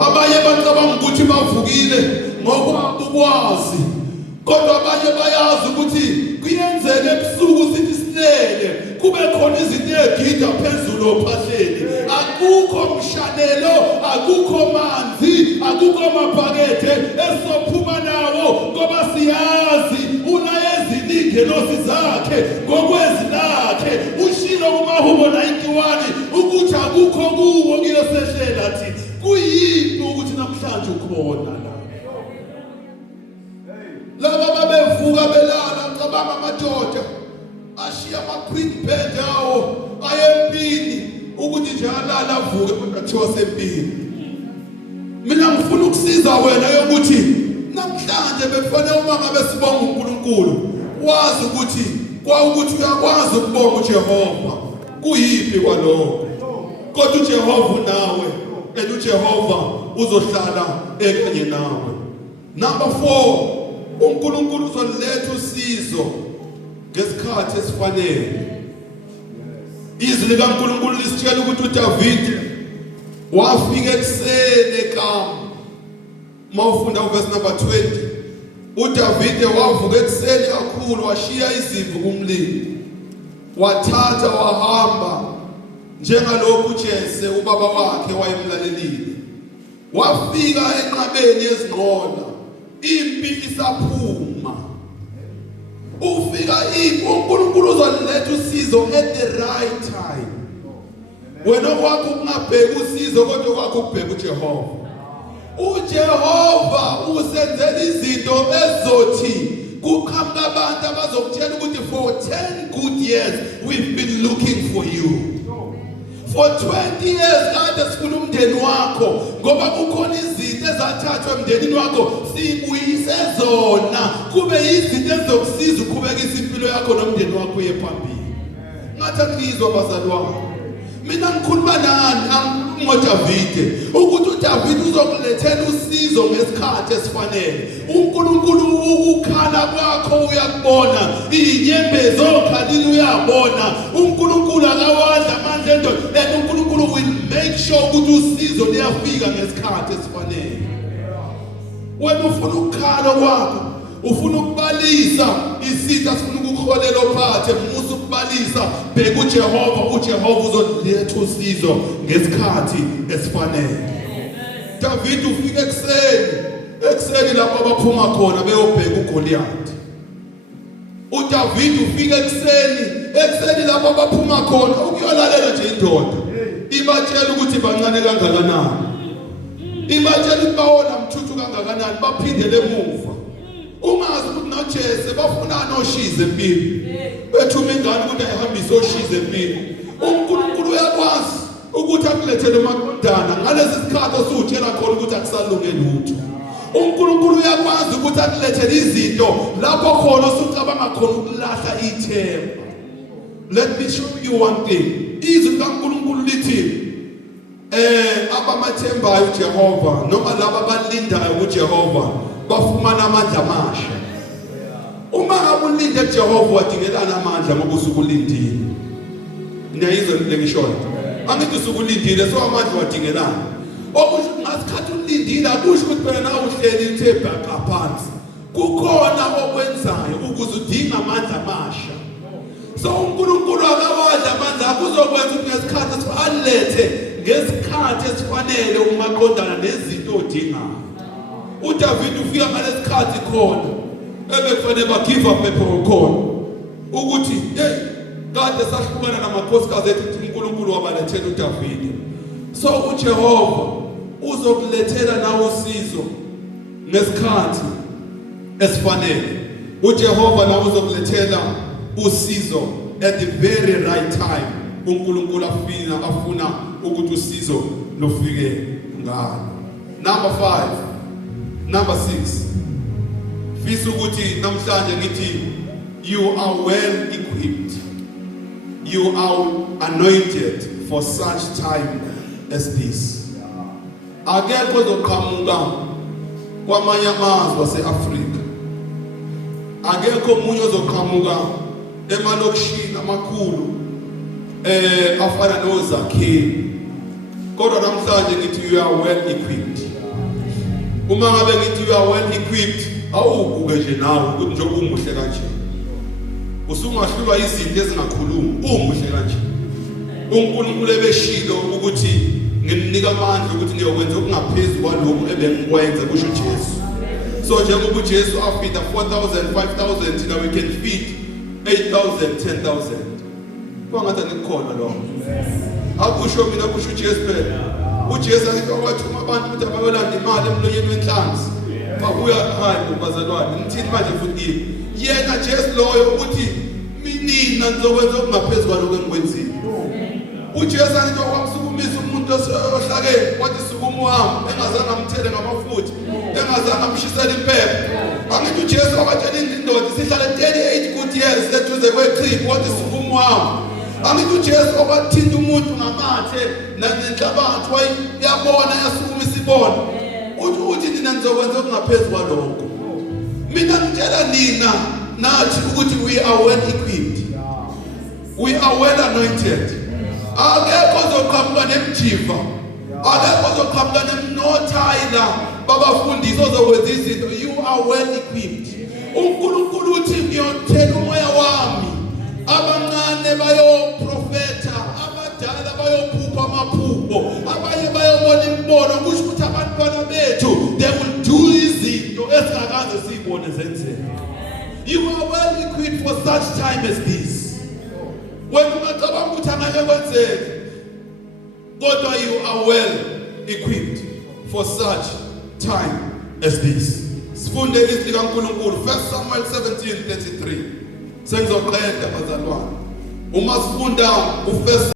Abanye bacabanga ukuthi bavukile ngokwazi. Kodwa abanye bayazi ukuthi kuyenzeka ebusuku sithi silele kube khona izinto egida phezulu ophahleni. Akukho mshanelo, akukho manzi, akukho mabhakethe esophuma nawo ngoba siyazi unaye izingelosi zakhe ngokwezi lakhe. Ushilo kumahubo 91 ukuthi akukho kuwo kuyosehlela thi. Kuyini ukuthi namhlanje ukhona la? Laba babevuka belala cabanga amadoda ashiya ama-queen bed awo ayempini ukuthi nje alala avuke kodwa kuthiwa sempini. Mina ngifuna ukusiza wena yokuthi namhlanje bekufanele uma ngabe sibonga uNkulunkulu wazi ukuthi kwawukuthi uyakwazi ukubonga uJehova kuyiphi kwalokho. Kodwa uJehova unawe and uJehova uzohlala ekanye nawe. Number 4, uNkulunkulu uzoletha usizo ngesikhathi esifanele. Izwi likaNkulunkulu lisitshela ukuthi uDavid wafika ekuseni eKama. Mawufunda uverse number 20, uDavid wavuka ekuseni kakhulu washiya izimvu kumlilo. Wathatha wahamba njengalokhu uJese ubaba wakhe wayemlalelile. Wafika enqabeni yezinqola impi isaphuma. Ufika uNkulunkulu uzoletha usizo at the right time. Wena wakho ungabheka usizo kodwa wakho ubheka uJehova. uJehova usenzela izinto ezothi kuqhamuka abantu abazokutshela ukuthi for 10 good years we've been looking for you. For 20 years kade sifuna umndeni wakho ngoba kukhona izinto ezathathwa emndenini wakho sibuyise zona kube izinto ezokusiza uqhubekisa impilo yakho nomndeni wakho uye phambili. Ngathi akuzwa bazalwane. Mina ngikhuluma nani ngoDavid ukuthi uDavid uzokulethela usizo ngesikhathi esifanele. uNkulunkulu ukukhala kwakho uyakubona, inyembezo okhalile uyabona. uNkulunkulu akawadla amandla endoda and uNkulunkulu will make sure ukuthi usizo liyafika ngesikhathi esifanele. Wena ufuna ukukhala kwakho, ufuna ukubalisa isitha sifuna ukukholela ophathe musu ukubalisa bheka uJehova. uJehova uzoletha usizo ngesikhathi esifanele. David ufika ekuseni lapho abaphuma khona beyobheka uGoliath. uDavid ufika ekuseni lapho abaphuma khona ukuyolalela nje indoda ibatshela ukuthi bancane kangakanani, ibatshela ukuthi bawona mthuthu kangakanani, baphindele emuva. Ungazi ukuthi noJese bafunana oshize empini, bethuma ingane ukuthi ayihambise oshize empini. uNkulunkulu uyakwazi ukuthi akulethele uMaqondana ngalesi sikhathi osutshela khona ukuthi akusalungile lutho. uNkulunkulu uyakwazi ukuthi akulethele izinto lapho khona osucabanga khona ukulahla ithemba. Let me show you one thing. Izwi likaNkulunkulu lithi abamathembayo uJehova noma laba abalindayo kuJehova bafumana amandla amasha. Uma ngabe ulinde kuJehova wadingelana amandla ngoba usukulindile. Niyayizwa le ngishoyo? Angithi usukulindile so amandla wadingelana. Okusho ngasikhathi ulindile akusho ukuthi phela nawe uhleli uthe bhaqa phansi. Kukhona okwenzayo ukuze udinga amandla amasha. So uNkulunkulu akawadla amandla akho uzokwenza ukuthi ngesikhathi esifanele ngesikhathi esifanele uMaqondana nezinto odingayo. uDavid ufika ngalesikhathi khona ebekufanele bagive up khona ukuthi hey kade sahlukana namakhosikazi ethu uNkulunkulu wabalethela uDavid. So uJehova uzokulethela nawe usizo ngesikhathi esifanele. uJehova nawe uzokulethela usizo at the very right time. uNkulunkulu afuna ukuthi usizo lufike ngalo. Number 5, number 6. Fisa ukuthi namhlanje ngithi you are well equipped. You are anointed for such time as this. Akekho ozoqhamuka kwamanye amazwe ase-Afrika. Akekho omunye ozoqhamuka emalokishini amakhulu afana noZakhewu. Kodwa namhlanje ngithi you are well equipped. Uma ngabe ngithi you are well equipped, awubuke nje nawe ukuthi nje umuhle kanje. Usungahlulwa izinto ezingakhulumi, umuhle kanje. uNkulunkulu ebeshilo ukuthi ngimnika amandla ukuthi ngiyokwenza okungaphezulu kwalokho ebengikwenza kusho uJesu. So njengoba uJesu afeeda 4,000 5,000 thina we can feed 8,000 10,000. Kwangathi nikukholwa lokho. Akusho mina kusho uJesu phela. uJesu athi wathuma abantu ukuthi abawelanda imali emlonyeni wenhlanzi. Babuya hayi bazalwane ngithini manje futhi yena Jesu loyo ukuthi mina ngizokwenza okungaphezulu kwalokho engikwenzile. uJesu athi wakumsukumisa umuntu ohlakeni wathi sukuma uhambe engazange amthele ngamafutha engazange amshisela impepho. Angithi uJesu wakatshela indoda isihlala 38 good years eduze kwechibi wathi sukuma uhambe. Angithi uJesu wakathinta umuntu ngamathe nenhlabathi wayabona yasukuma isibona. Uthi nina nizokwenza okungaphezulu kwalokho. Mina ngitshela nina nathi ukuthi we are well equipped. We are well anointed. Akekho ozoqhamuka nemjiva. Akekho ozoqhamuka nemnothayila babafundisi ozokwenza izinto. You are well equipped. uNkulunkulu uthi ngiyothela umoya wami. Abancane bayoprofeta, abadala bayophupha amaphupho, abanye bayobona imbono kusho ukuthi abantwana bethu they will do izinto esingakaze sibone zenzeka. You are well equipped for such time as this. When ungacabanga ukuthi angeke kwenzeke, kodwa you are well equipped for such time as this. Sifunde ilizwi likaNkulunkulu 1 Samuel 17:33. Sengizoqeda bazalwane. Uma sifunda u1